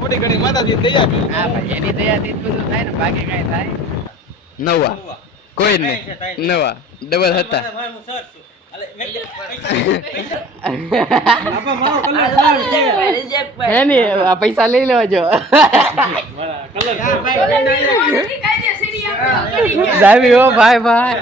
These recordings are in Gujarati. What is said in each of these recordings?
મોટી ઘણી માતાજી દયા કરે. હા ભાઈ એની દયાથી જ બધું થાય ને બાકી કઈ થાય નવા કોઈ જ નહીં નવા ડબલ હતા એની પૈસા લઈ લેજો જાવી હો ભાઈ ભાઈ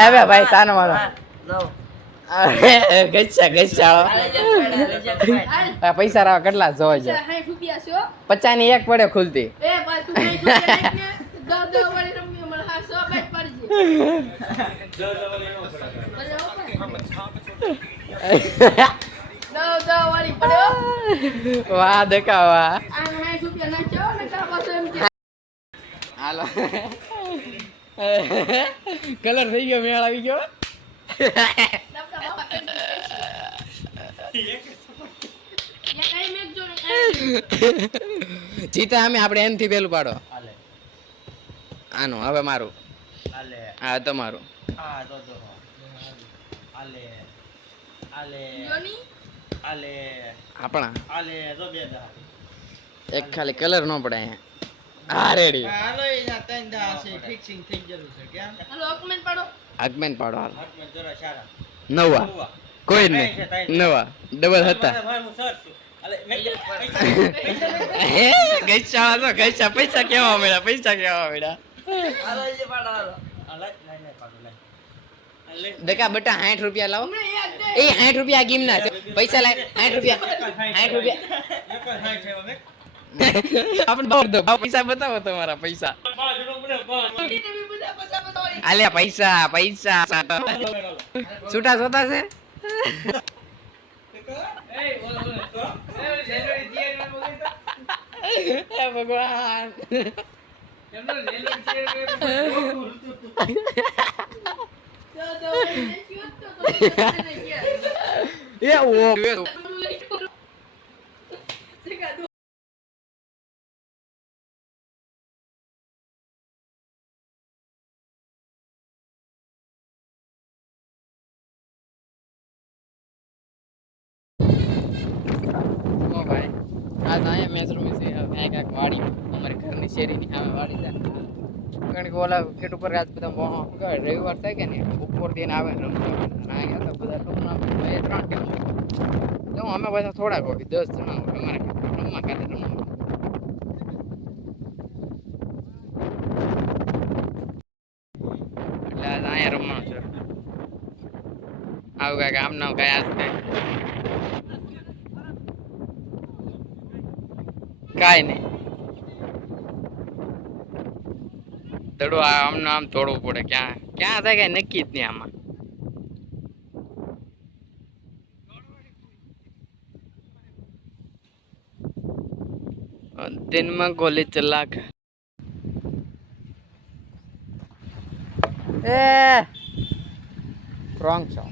હવે ભાઈ સાનો વાળો પૈસા રાવ કેટલા જોવા છે 50 ની એક પડે ખુલતી વાહ દેખાવા હાલો કલર થઈ ગયો મેળ આવી ગયો જીતા અમે આપણે એનથી પેલું પાડો આનું હવે મારું હા તમારું આપણા એક ખાલી કલર નો પડે અહીંયા હા રેડી આગમેન પાડો હાલ નવા કોઈ જ નહીં નવા ડબલ હતા ગઈચા પૈસા કેવા મળ્યા દેખા બેટા 60 રૂપિયા લાવો એ 60 રૂપિયા ગીમ ના છે પૈસા લાય 60 રૂપિયા આપણે પૈસા બતાવો તમારા પૈસા આલ્યા પૈસા છૂટા જોતા છે ભગવાન आज आए मैसर में से एक वाड़ी हमारे घर ની શેરીની સામે વાડી છે કારણ કે ઓલા ખેત ઉપર રાત બધા રવિવાર થાય કે ને ઉપર દિન આવે રમવા ના ગયા તો બધા ટૂંકમાં 2-3 ટીમ જો અમે બધા થોડા કોઈ 10 જણા અમારે રમવા કાઢે રમવા એટલે આજ અહીંયા રમવાનું છે આવું કાંઈક આમ નામ કાંઈ આજ કાંઈ નહીં દડો આમને આમ તોડવું પડે ક્યાં ક્યાં થાય કઈ નક્કી જ નહીં આમાં દિનમાં ગોલી ચલાક રોંગ છો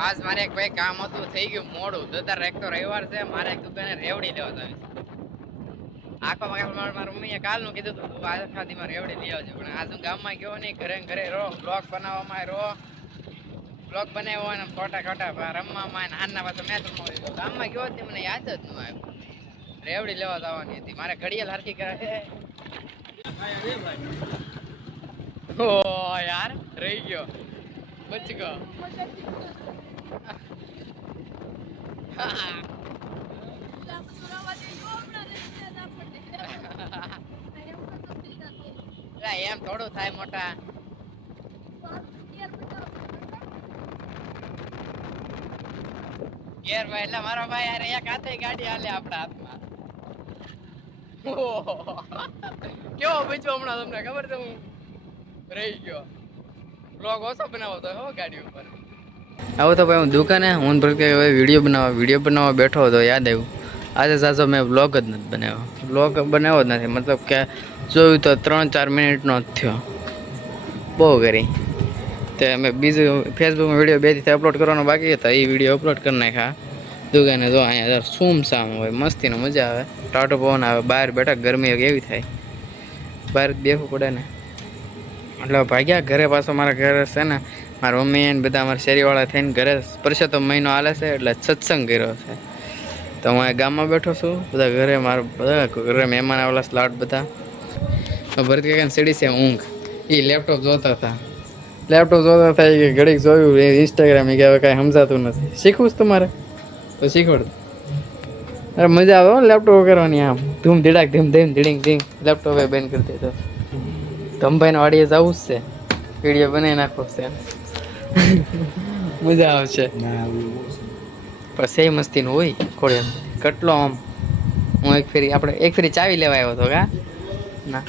આજ મારે એક ભાઈ કામ હતું થઈ ગયું મોડું દતાર એક તો રવિવાર છે મારે એક દુકાને રેવડી લેવા જાવી છે આખો મારા મમ્મીએ કાલનું કીધું હતું તું આખા દીમાં રેવડી લઈ આવજો પણ આજ હું ગામમાં ગયો નહીં ઘરે રહો બ્લોગ બનાવવામાં રહો બ્લોગ બનાવ્યો હોય ને ખોટા રમવામાં નાના પાછો મેચ રમવા ગામમાં ગયો હતી મને યાદ જ ન આવ્યું રેવડી લેવા જવાની હતી મારે ઘડિયાળ હરખી કરે ઓ યાર રહી ગયો બચ ગયો એમ થોડું થાય મોટા ગેર ભાઈ એટલે મારો ભાઈ યાર એક હાથે ગાડી હાલે આપણા હાથમાં કેવો બચ્યો હમણાં તમને ખબર છે હું રહી ગયો બ્લોગ ઓછો બનાવો તો હો ગાડી ઉપર આવો તો ભાઈ હું દુકાને હું વિડીયો બનાવવા બેઠો હતો યાદ આવ્યું આજે સાચો મેં બ્લોગ જ નથી બનાવ્યો જ નથી મતલબ કે જોયું તો 3-4 મિનિટનો જ થયો બહુ કરી તે મેં બીજું ફેસબુકમાં વિડીયો 2 થી અપલોડ કરવાનો બાકી હતા એ વિડીયો અપલોડ કરી નાખ્યા દુકાને જો અહીંયા સુમસામ હોય, મસ્તીનો મજા આવે, ટાટો પવન આવે, બહાર બેઠા ગરમી કેવી થાય, બહાર જ બેસવું પડે ને. એટલે ભાગ્યા ઘરે પાછો, મારા ઘરે છે ને મારા મમ્મી ને બધા અમારા શેરીવાળા થઈને ઘરે પરસોત્તમ મહિનો હાલે છે એટલે સત્સંગ કર્યો છે. તો હું અહીંયા ગામમાં બેઠો છું, બધા ઘરે મારા બધા ઘરે મહેમાન આવેલા સ્લાટ બધા. ભરત કાકાને સીડી છે ઊંઘ, એ લેપટોપ જોતા હતા કે ઘડીક જોયું ઇન્સ્ટાગ્રામ, કે હવે કાંઈ સમજાતું નથી. શીખવું જ તમારે તો શીખવાડ. અરે મજા આવે હો લેપટોપ કરવાની, આમ ધૂમ ધીડાક ધીમ ધીમ ધીડિંગ ધીંગ લેપટોપ બેન કરી દે. તો ધમભાઈને વાડીએ જવું જ છે, વિડીયો બનાવી નાખવો છે, મજા આવશે. પછી મસ્તીનું હોય ખોડે કેટલો આમ. હું એક ફેરી ચાવી લેવા આવ્યો હતો કા ના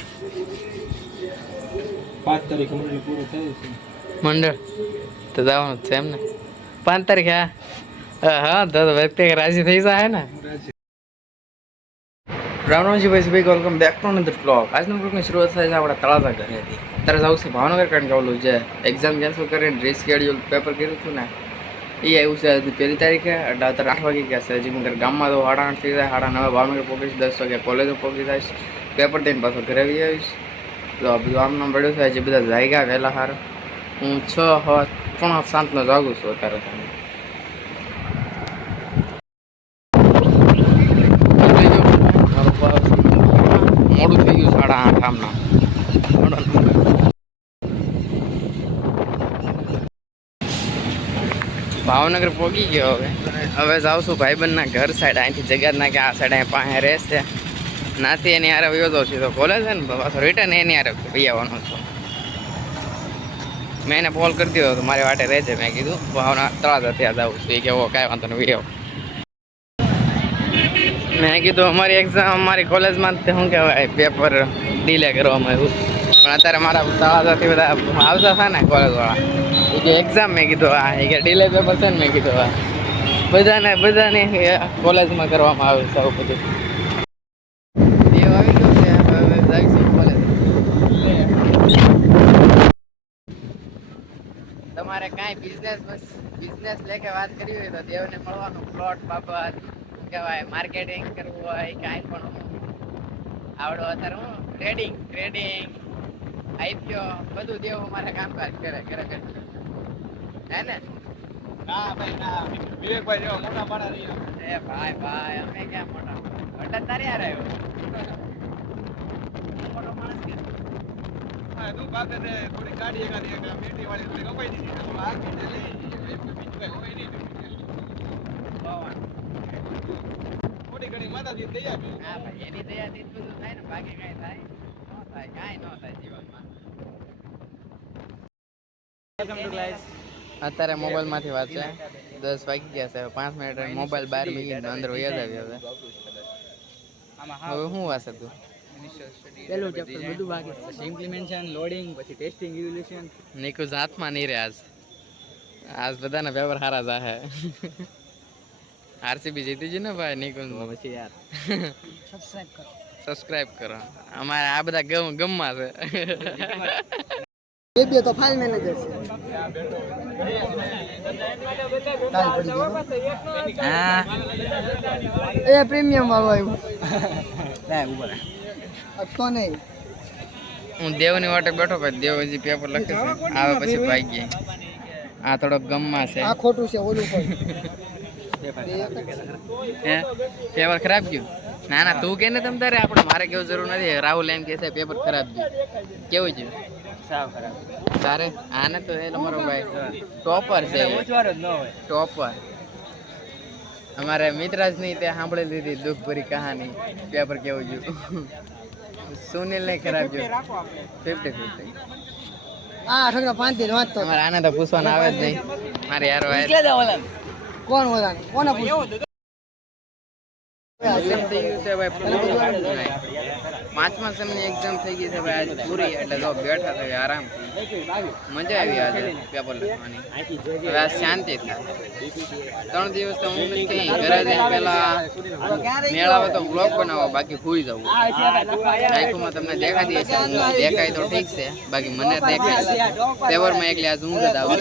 5 તારીખે મંડળ પૂરું થયું છે. મંડળ તો જવાનું જ છે એમ ને 5 તારીખે? હા તો વ્યક્તિ રાજી થઈ જાય ને. રામજી ભાઈ welcome back to another blog. આજનો બ્લોગની શરૂઆત થાય છે આપણા તળાજા ઘરેથી. અત્યારે જવું છે ભાવનગર, કારણ કે ઓલું જે એક્ઝામ કેન્સલ કરીને રીસ્કેડ્યુલ પેપર કર્યું હતું ને એ આવ્યું છે 1 તારીખે. એટલે અત્યારે 8 વાગી ગયા છે. હજી હું ગામમાં તો 8:30 થઈ જાય, 9:30 ભાવનગર પહોંચીશ, 10 વાગે કોલેજો પહોંચી જઈશ, પેપર દઈને પાછો ઘરે આવી આવીશ. તો બધું આમ નામ પડ્યું છે. હજી બધા જાગ્યા વહેલા સારું. હું 6:30 જાગું છું અત્યારે. મોડું થઈ ગયું 8:30 આમના. ભાવનગર પહોંચી ગયો. હવે જાઉં છું ભાઈબંધના ઘર સાઈડ. અહીંથી જગ્યા કે આ સાઈડ અહીં પાસે રહેશે, નાથી એની હારે વયો જાઉં છું. તો કોલેજ છે ને પાછો રિટર્ન એની હારે વહી આવવાનો છું. મેં એને કોલ કરી દીધો તો મારી વાટે રહેશે. મેં કીધું ભાવના તળાજા ત્યાં જાઉં છું. એ કેવો કાંઈ વાંધો નહીં વહી આવો. મેં કીધું અમારી એક્ઝામ અમારી કોલેજમાં શું કહેવાય પેપર ડીલે કરવામાં આવ્યું, પણ અત્યારે મારા તળાજાથી બધા આવતા હતા ને કોલેજવાળા, એ કે એક્ઝામ, મેં કીધું હા, એ કે ડીલે પેપર છે ને, મેં કીધું હા, બધાને કોલેજમાં કરવામાં આવ્યું સૌ બધું. એ આવી ગયો છે, હવે જઈશું કોલેજ. તમારે કાંઈ બિઝનેસ લેકે વાત કરવી હોય તો દેવને મળવાનું. પ્લોટ બાબત કહેવાય, માર્કેટિંગ કરવું હોય, કાંઈ પણ આવડો. અત્યારે હું ટ્રેડિંગ આઈપીઓ બધું દેવું મારે કામકાજ કરે હે ને. ના ભાઈ ના, વિવેકભાઈ જેવા મોટા માણા નહીં. એ ભાઈ અમે ક્યાં મોટા, એટલે તારી યાર આવ્યો મોટો માણસ કે હા, તું બાપે ને થોડી ગાડી એકાદી એક બેટી વાળી થોડી કપાઈ દીધી તો આ રીતે લઈ બીજું કઈ હોય નહીં. થોડી ઘણી માતાજી દઈ આપી. હા ભાઈ, એની દયાથી જ બધું થાય ને, બાકી કઈ થાય ન થાય, કાંઈ ન થાય જીવનમાં. અત્યારે મોબાઈલ માંથી વાત છે, 10 વાગી ગયા છે. 5 મિનિટ મોબાઈલ બહાર મૂકીને અંદર વયા જ આવી. હવે શું વાંચે તું? પેલું ચેપ્ટર બધું બાકી છે, પછી ઇમ્પ્લિમેન્ટેશન, લોડિંગ, પછી ટેસ્ટિંગ, ઇવોલ્યુશન. નિકુજ હાથમાં નહીં રહે આજ બધાના પેપર સારા જાહે. આરસીબી જીતી ગઈ ને ભાઈ. નિકુંજ પછી યાર સબસ્ક્રાઇબ કરો. અમારે આ બધા ગમમાં છે. બે તો ફાઇલ મેનેજર છે. હા એ પ્રીમિયમ વાળો આવ્યો. તો નહીં, હું દેવની વાટે બેઠો ભાઈ. દેવ હજી પેપર લખે છે, આવે પછી ભાગીએ. આ થોડોક ગમમાં છે. આ ખોટું છે, ઓલું પણ પેપર ખરાબ ગયું. ના તું કે ને તમ તારે, આપણે મારે કેવું જરૂર નથી. રાહુલ એમ કે છે પેપર ખરાબ ગયું. કેવું ગયું? સાવ ખરાબ. તારે આને તો એ તમારો ભાઈ ટોપર છે, ટોપર. અમારે મિત્રાજની તે સાંભળી લીધી દુઃખભરી કહાની. પેપર કેવું ગયું? સુનિલ ને ખરાબ ગયું. 50-50. આ 5 દિન વાંચતો. અમારે આને તો પૂછવાનું આવે જ નહીં. મારે યાર કોણ ઓલા કોને પૂછ્યું? એક્ઝામ થઈ ગયું છે ભાઈ. 5મા સેમની એક્ઝામ થઈ ગઈ છે ભાઈ આજ પૂરી. એટલે જો બેઠા થઈ આરામ, મજા આવી આજે પેપર લખવાની. હવે આ શાંતિ થાય. 3 દિવસ તો હું કઈ ઘરે જઈને પેલા મેળાવે તો બ્લોગ બનાવો, બાકી ભૂઈ જવું. આંખોમાં તમને દેખાતી હશે, દેખાય તો ઠીક છે, બાકી મને દેખાય પેપરમાં એકલી આજ ઊંઘ જ આવે.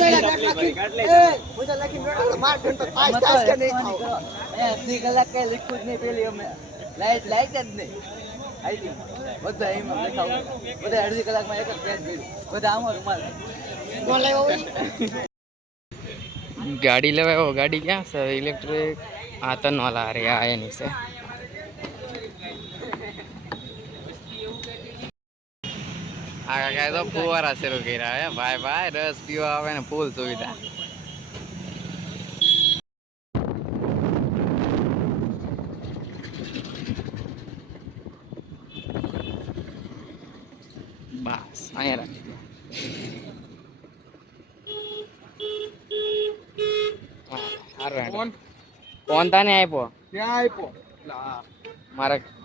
અડધી કલાક કઈ લીખું જ નહીં પેલી અમે લાઈટ જ નહીં આઈટી બધા એમાં દેખાવ બધા અડધી કલાકમાં એક જ પેજ કર્યું બધા આમાં રૂમાલ ગાડી લેવા આવ્યો ગાડી ક્યાં છે ઇલેક્ટ્રિક આ તનવાલા અરે આ એની છે આ કાકા તો ફુવારા શરૂ કર્યા હે ભાઈ ભાઈ રસ પીવા આવે ને ફૂલ સુવિધા બસ અહીંયા રાખી દો ફોન તાને આપ્યો ક્યાં આપ્યો મારા